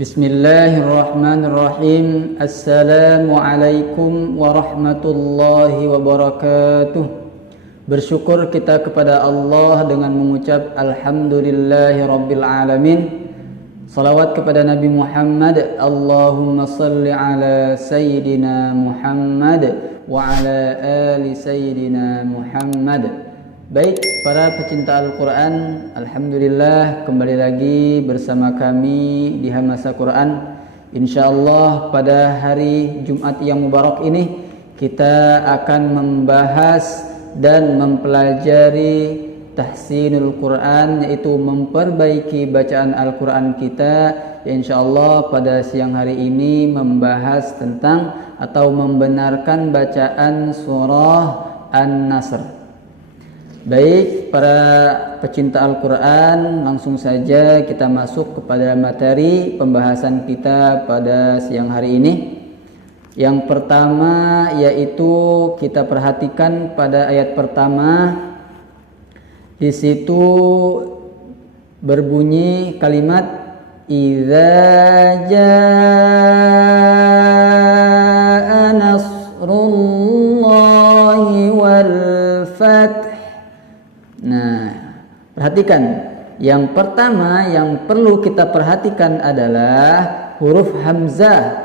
Bismillahirrahmanirrahim. Assalamualaikum warahmatullahi wabarakatuh. Bersyukur kita kepada Allah dengan mengucap Alhamdulillahi Rabbil Alamin. Salawat kepada Nabi Muhammad. Allahumma salli ala Sayyidina Muhammad wa ala ali Sayyidina Muhammad. Baik, para pecinta Al-Quran, alhamdulillah kembali lagi bersama kami di Hamasa Quran. InsyaAllah pada hari Jumat yang mubarak ini kita akan membahas dan mempelajari tahsinul Quran, yaitu memperbaiki bacaan Al-Quran kita. InsyaAllah pada siang hari ini membahas tentang atau membenarkan bacaan surah An-Nasr. Baik, para pecinta Al-Quran, langsung saja kita masuk kepada materi pembahasan kita pada siang hari ini. Yang pertama yaitu kita perhatikan pada ayat pertama. Di situ berbunyi kalimat idza jaa nasrullahi wal fath. Nah, perhatikan, yang pertama yang perlu kita perhatikan adalah huruf hamzah.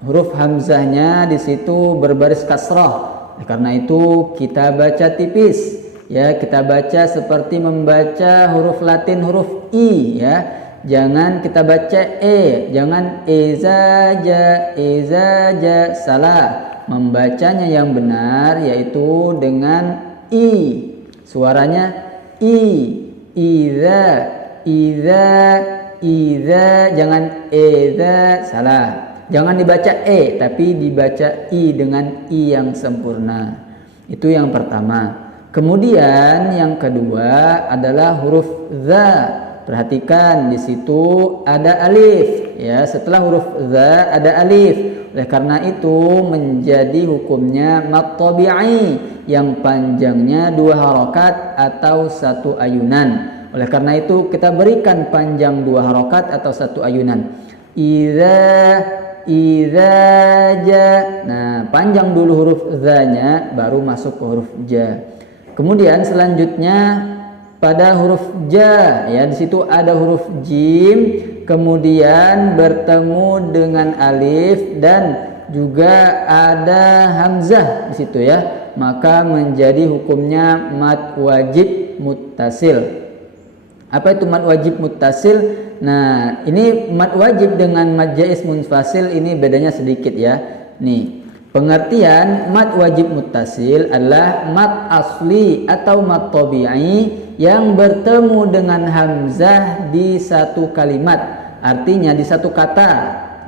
Huruf hamzahnya di situ berbaris kasrah. Karena itu kita baca tipis, ya, kita baca seperti membaca huruf Latin huruf I, ya. Jangan kita baca jangan ezaja, salah. Membacanya yang benar yaitu dengan I. Suaranya idza, jangan eza, salah. Jangan dibaca tapi dibaca dengan i yang sempurna. Itu yang pertama. Kemudian yang kedua adalah huruf za. Perhatikan di situ ada alif, ya. Setelah huruf za ada alif. Oleh karena itu menjadi hukumnya mad tabi'i yang panjangnya 2 harokat atau 1 ayunan. Oleh karena itu kita berikan panjang 2 harokat atau 1 ayunan. Idza ja. Nah, panjang dulu huruf za-nya baru masuk ke huruf ja. Kemudian selanjutnya pada huruf ja, ya, di situ ada huruf jim, kemudian bertemu dengan alif dan juga ada hamzah di situ, ya. Maka menjadi hukumnya mad wajib muttasil. Apa itu mad wajib muttasil? Nah, ini mad wajib dengan mad jaiz munfasil ini bedanya sedikit, ya. Nih, pengertian mad wajib muttasil adalah mad asli atau mad tabi'i yang bertemu dengan hamzah di satu kalimat. Artinya di satu kata,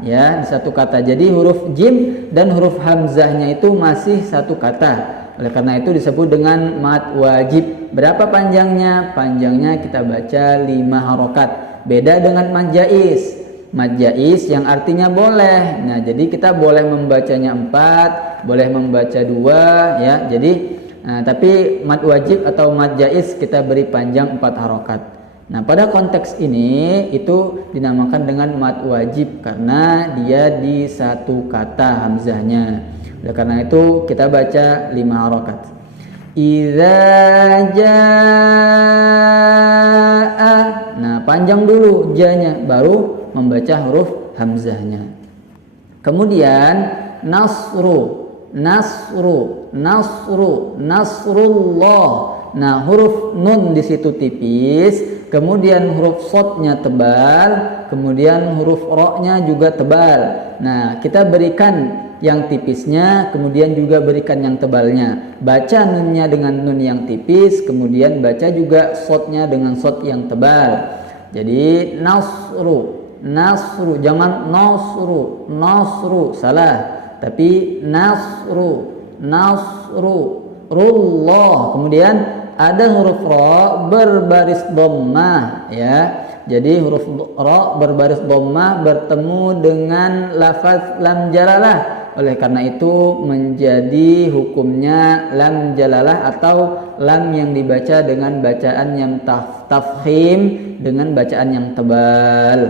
ya, di satu kata. Jadi huruf jim dan huruf hamzahnya itu masih satu kata. Oleh karena itu disebut dengan mad wajib. Berapa panjangnya? Panjangnya kita baca 5 harokat. Beda dengan mad jaiz. Mad jaiz yang artinya boleh. Nah, jadi kita boleh membacanya 4, boleh membaca 2, ya. Jadi tapi mad wajib atau mad jaiz kita beri panjang 4 harokat. Nah, pada konteks ini itu dinamakan dengan mad wajib karena dia di satu kata hamzahnya. Oleh karena itu kita baca 5 harokat. Idza jaa. Nah, panjang dulu ja-nya baru membaca huruf hamzahnya. Kemudian nasrullah. Nah, huruf nun di situ tipis, kemudian huruf shadnya tebal, kemudian huruf ra-nya juga tebal. Nah, kita berikan yang tipisnya, kemudian juga berikan yang tebalnya. Baca nunnya dengan nun yang tipis, kemudian baca juga shadnya dengan shad yang tebal. Jadi nasru, jangan nasru, salah. Tapi nasrullah. Kemudian ada huruf ra berbaris dhammah, ya. Jadi huruf ra berbaris dhammah bertemu dengan lafaz lam jalalah. Oleh karena itu menjadi hukumnya lam jalalah atau lam yang dibaca dengan bacaan yang tafkhim dengan bacaan yang tebal.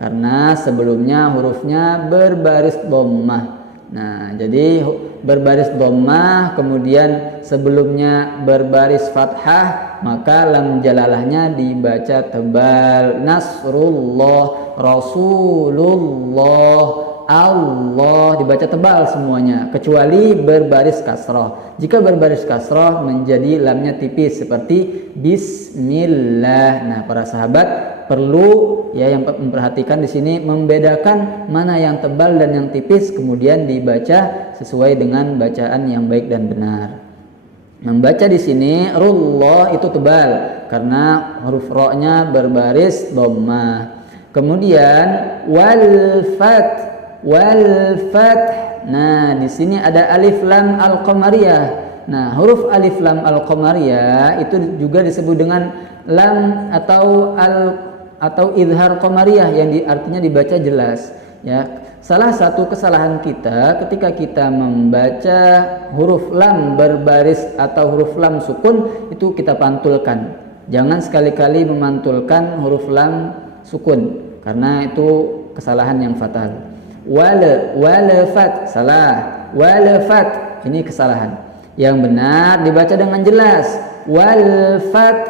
karena sebelumnya hurufnya berbaris dhammah. Nah, jadi berbaris dhammah kemudian sebelumnya berbaris fathah, maka lam jalalahnya dibaca tebal. Nasrullah, Rasulullah, Allah dibaca tebal semuanya kecuali berbaris kasrah. Jika berbaris kasrah menjadi lamnya tipis seperti bismillah. Nah, para sahabat perlu ya yang memperhatikan di sini membedakan mana yang tebal dan yang tipis, kemudian dibaca sesuai dengan bacaan yang baik dan benar. Membaca di sini rullah itu tebal karena huruf ra-nya berbaris dhammah. Kemudian wal fath. Nah, di sini ada alif lam al-qamariyah. Nah, huruf alif lam al-qamariyah itu juga disebut dengan lam atau izhar qamariyah yang artinya dibaca jelas ya. Salah satu kesalahan kita ketika kita membaca huruf lam berbaris atau huruf lam sukun itu kita pantulkan. Jangan sekali-kali memantulkan huruf lam sukun karena itu kesalahan yang fatal. Walafat salah, walafat ini kesalahan. Yang benar dibaca dengan jelas wal fath.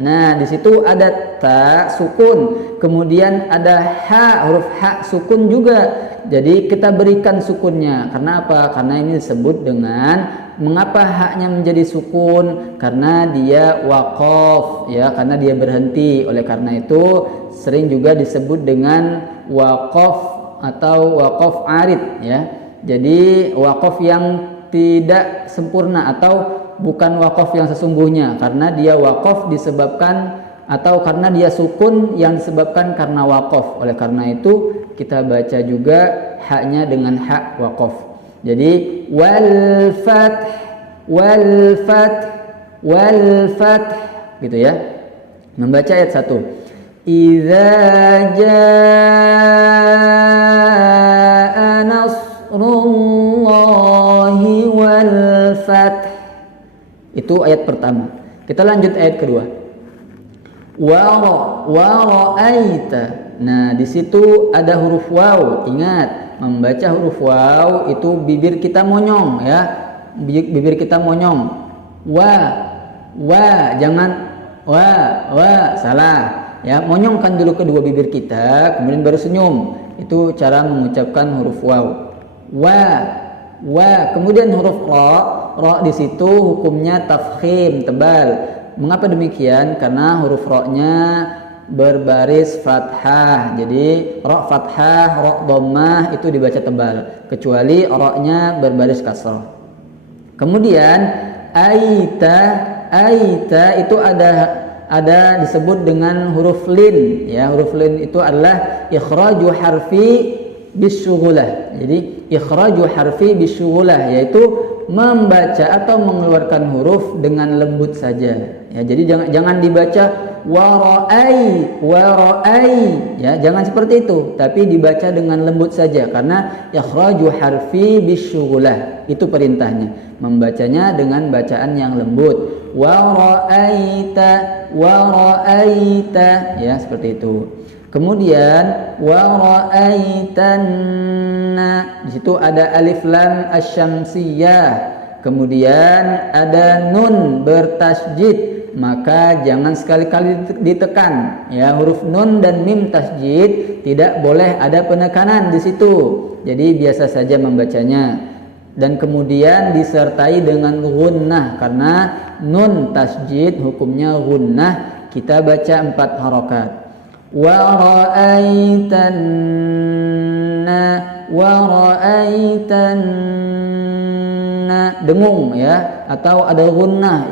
Nah, di situ ada ta sukun, kemudian ada ha, huruf ha sukun juga. Jadi kita berikan sukunnya. Karena apa? Karena ini disebut dengan mengapa haknya menjadi sukun? Karena dia waqaf ya, karena dia berhenti. Oleh karena itu sering juga disebut dengan waqaf atau waqaf arid ya. Jadi waqaf yang tidak sempurna atau bukan wakaf yang sesungguhnya, karena dia wakaf disebabkan atau karena dia sukun yang disebabkan karena wakaf. Oleh karena itu kita baca juga haknya dengan hak wakaf. Jadi wal fath gitu ya. Membaca ayat 1. Idza jaa nasrullahi wal fath. Itu ayat pertama. Kita lanjut ayat kedua. Wa ra'aita. Nah, di situ ada huruf waw. Ingat, membaca huruf waw itu bibir kita monyong ya. Bibir kita monyong. Jangan salah. Ya, monyongkan dulu kedua bibir kita, kemudian baru senyum. Itu cara mengucapkan huruf waw. Kemudian huruf ra di situ hukumnya tafkhim, tebal. Mengapa demikian? Karena huruf ra-nya berbaris fathah. Jadi ra fathah, ra dhammah itu dibaca tebal, kecuali ra-nya berbaris kasrah. Kemudian aita itu ada disebut dengan huruf lin ya. Huruf lin itu adalah ikhraju harfi bisyughulah. Jadi ikhraju harfi bisyughulah yaitu membaca atau mengeluarkan huruf dengan lembut saja. Ya, jadi jangan dibaca wara'ai ya, jangan seperti itu, tapi dibaca dengan lembut saja karena ikhraju harfi bisyughulah itu perintahnya. Membacanya dengan bacaan yang lembut. Wara'aita ya, seperti itu. Kemudian wara'aitanna, di situ ada alif lam asyamsiyah, kemudian ada nun bertasjid, maka jangan sekali-kali ditekan ya. Huruf nun dan mim tasjid tidak boleh ada penekanan di situ. Jadi biasa saja membacanya. Dan kemudian disertai dengan gunnah karena nun tasjid hukumnya gunnah. Kita baca 4 harokat. Wara'aitanna dengung ya, atau ada gunnah,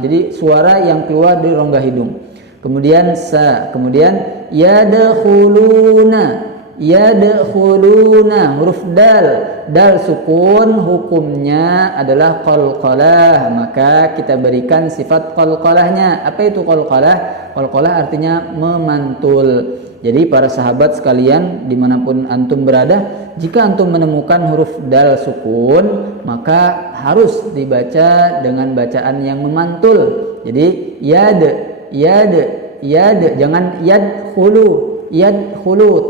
jadi suara yang keluar dari rongga hidung. Kemudian kemudian yadkhuluna huruf dal sukun hukumnya adalah qalqalah, maka kita berikan sifat qalqalahnya. Apa itu qalqalah? Qalqalah artinya memantul. Jadi para sahabat sekalian dimanapun antum berada, jika antum menemukan huruf dal sukun, maka harus dibaca dengan bacaan yang memantul. Jadi yad, jangan yadkhulu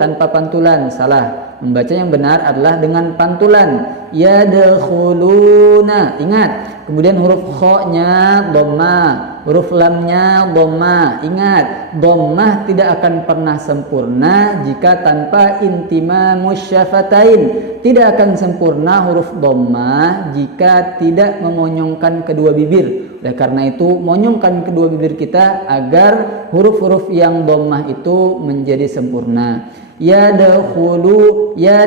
tanpa pantulan, salah. Membaca yang benar adalah dengan pantulan, yadkhuluna. Ingat, kemudian huruf kha-nya dhammah, huruf lamnya dhammah. Ingat, dhammah tidak akan pernah sempurna jika tanpa intimamus syafatain. Tidak akan sempurna huruf dhammah jika tidak memonyongkan kedua bibir. Oleh karena itu, monyongkan kedua bibir kita agar huruf-huruf yang dhammah itu menjadi sempurna. Yadkhuluna,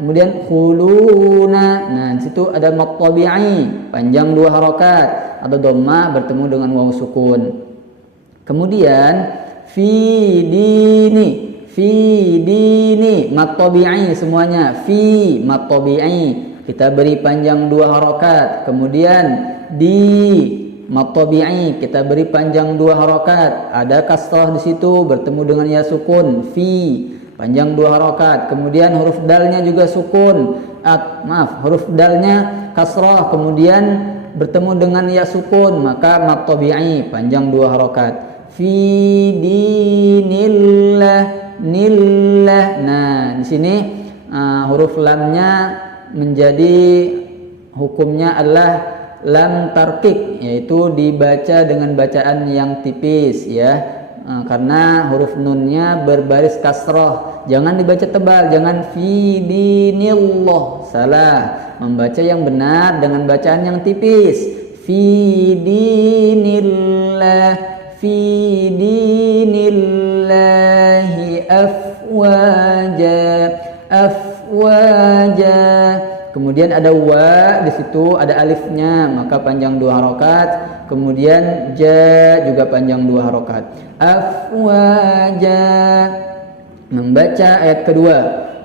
kemudian khuluna. Nah, di situ ada mad tabi'i, panjang 2 harokat, atau dhammah bertemu dengan waw sukun. Kemudian fi dini, mad tabi'i semuanya, fi mad tabi'i. Kita beri panjang 2 harokat. Kemudian di mad tabi'i kita beri panjang 2 harokat. Ada kasrah di situ bertemu dengan ya sukun, fi panjang 2 harokat. Kemudian huruf dalnya juga sukun. Huruf dalnya kasrah kemudian bertemu dengan ya sukun, maka mad tabi'i panjang 2 harokat. Fi dinillah, nillah. Nah, di sini huruf lamnya menjadi hukumnya adalah lam tarkik, yaitu dibaca dengan bacaan yang tipis ya, karena huruf nunnya berbaris kasroh. Jangan dibaca tebal, jangan fi dinillah, salah. Membaca yang benar dengan bacaan yang tipis, fi dinillah, fi dinillahi afwaja. Kemudian ada wa di situ, ada alifnya, maka panjang 2 harokat. Kemudian ja juga panjang 2 harokat. Afwaja. Membaca ayat kedua.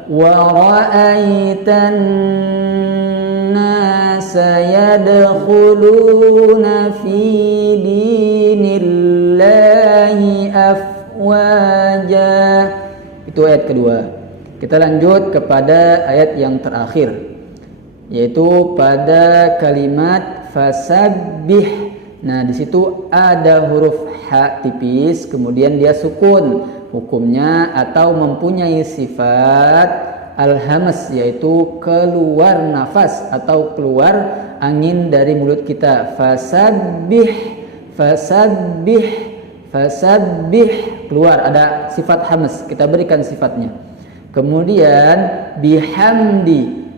Wa ra'aitan nasa yadkhuluna fi dinillahi afwaja. Itu ayat kedua. Kita lanjut kepada ayat yang terakhir, yaitu pada kalimat fasabbih. Nah, di situ ada huruf ha tipis, kemudian dia sukun. Hukumnya atau mempunyai sifat al-hamas, yaitu keluar nafas atau keluar angin dari mulut kita. Fasabbih, keluar, ada sifat hamas, kita berikan sifatnya. Kemudian bihamdi,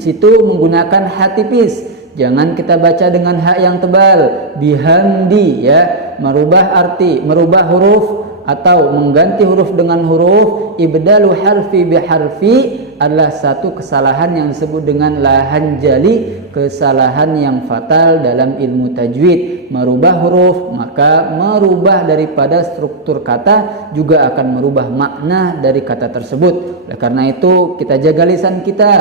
situ menggunakan ha tipis. Jangan kita baca dengan ha yang tebal. Bihamdi ya, merubah arti, merubah huruf atau mengganti huruf dengan huruf. Ibdalu harfi biharfi adalah satu kesalahan yang disebut dengan lahan jali, kesalahan yang fatal dalam ilmu tajwid. Merubah huruf maka merubah daripada struktur kata, juga akan merubah makna dari kata tersebut. Oleh karena itu kita jaga lisan kita,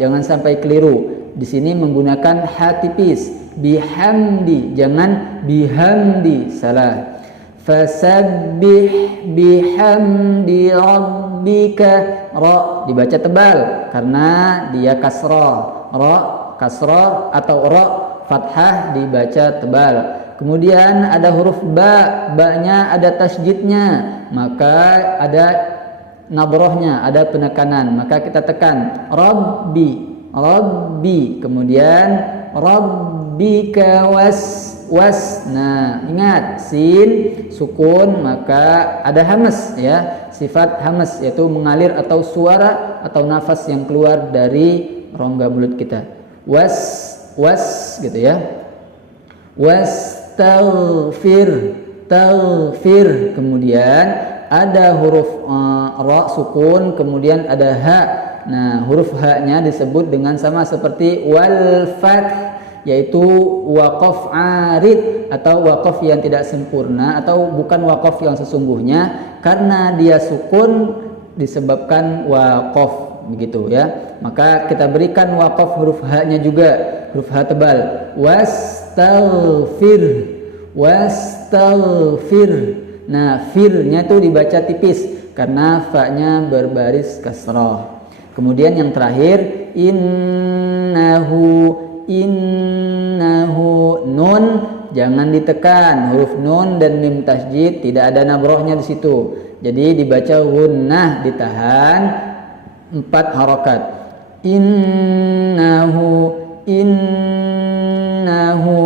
jangan sampai keliru. Di sini menggunakan ha tipis, bihamdi, jangan bihamdi, salah. Fasabbih bihamdi rabbika. Ra dibaca tebal karena dia kasrah. Ra kasrah atau ra fathah dibaca tebal. Kemudian ada huruf ba-nya ada tasydidnya, maka ada nabrohnya, ada penekanan, maka kita tekan rabbi. Kemudian rabbika was. Nah, ingat sin sukun maka ada hamas ya, sifat hamas yaitu mengalir atau suara atau nafas yang keluar dari rongga mulut kita. Was gitu ya. Wastaghfir, kemudian ada huruf ra sukun, kemudian ada ha. Nah, huruf ha-nya disebut dengan sama seperti wal fath, yaitu waqaf arid atau waqaf yang tidak sempurna atau bukan waqaf yang sesungguhnya, karena dia sukun disebabkan waqaf, begitu ya. Maka kita berikan waqaf huruf ha-nya juga, huruf ha tebal. Wastaghfir. Nah, fir-nya itu dibaca tipis karena fa-nya berbaris kasrah. Kemudian yang terakhir innahu, nun jangan ditekan. Huruf nun dan mim tasydid tidak ada nabrohnya di situ. Jadi dibaca gunnah, ditahan 4 harokat. Innahu, innahu.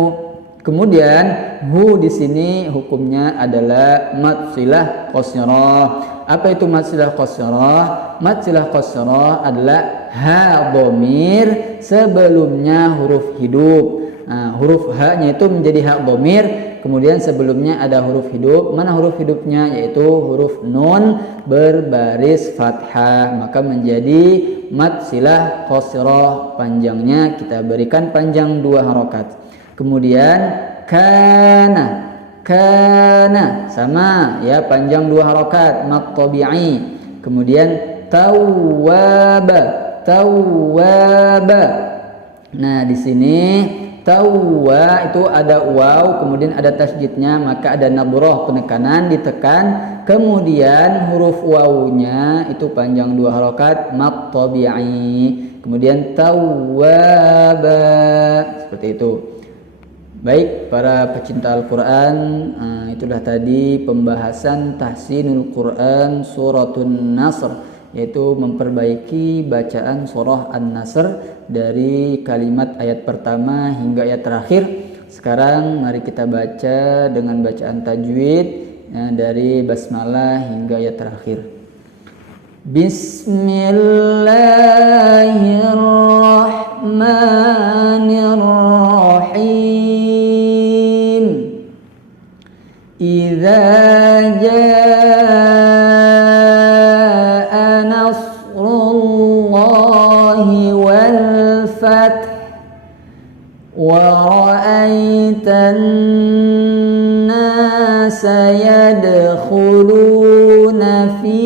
Kemudian hu di sini hukumnya adalah mad silah qasrah. Apa itu mad silah qasrah? Mad silah qasrah adalah ha dhamir sebelumnya huruf hidup. Nah, huruf ha-nya itu menjadi ha dhamir, kemudian sebelumnya ada huruf hidup. Mana huruf hidupnya? Yaitu huruf nun berbaris fathah, maka menjadi mad silah qasrah. Panjangnya kita berikan panjang 2 harokat. Kemudian kana, kana sama ya, panjang 2 harokat, mad tabi'i. Kemudian tawwaba, tawwaba. Nah di sini tawwa itu ada waw, kemudian ada tasydidnya, maka ada nabroh, penekanan, ditekan, kemudian huruf wawunya itu panjang 2 harokat, mad tabi'i. Kemudian tawwaba, seperti itu. Baik para pecinta Al-Quran, itulah tadi pembahasan tahsinul Quran suratun Nasr, yaitu memperbaiki bacaan surah An-Nasr dari kalimat ayat pertama hingga ayat terakhir. Sekarang mari kita baca dengan bacaan tajwid dari basmalah hingga ayat terakhir. Bismillahirrahmanirrahim. Idza jaa nasrullahi wal fath wa ra'aitan nasa yadkhuluna fi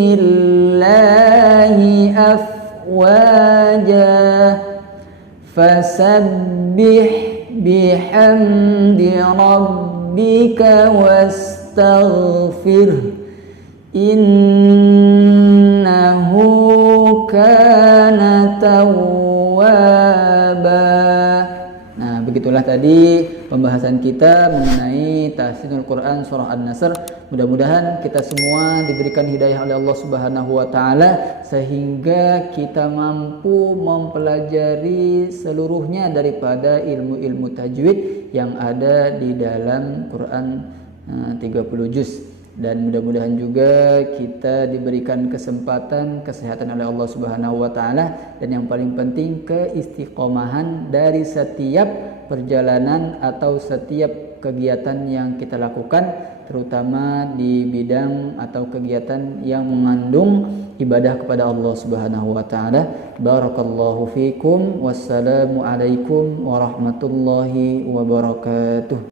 dinillahi afwaja fasabbih bihamdi rabbika wastaghfir innahu kana tawwaba. Nah, begitulah tadi pembahasan kita mengenai tahsinul Quran surah An-Nasr. Mudah-mudahan kita semua diberikan hidayah oleh Allah Subhanahu wa taala sehingga kita mampu mempelajari seluruhnya daripada ilmu-ilmu tajwid yang ada di dalam Quran 30 juz. Dan mudah-mudahan juga kita diberikan kesempatan, kesehatan oleh Allah Subhanahu wa taala, dan yang paling penting keistiqomahan dari setiap perjalanan atau setiap kegiatan yang kita lakukan, terutama di bidang atau kegiatan yang mengandung ibadah kepada Allah Subhanahu wa taala. Barakallahu fikum. Wassalamu alaikum warahmatullahi wabarakatuh.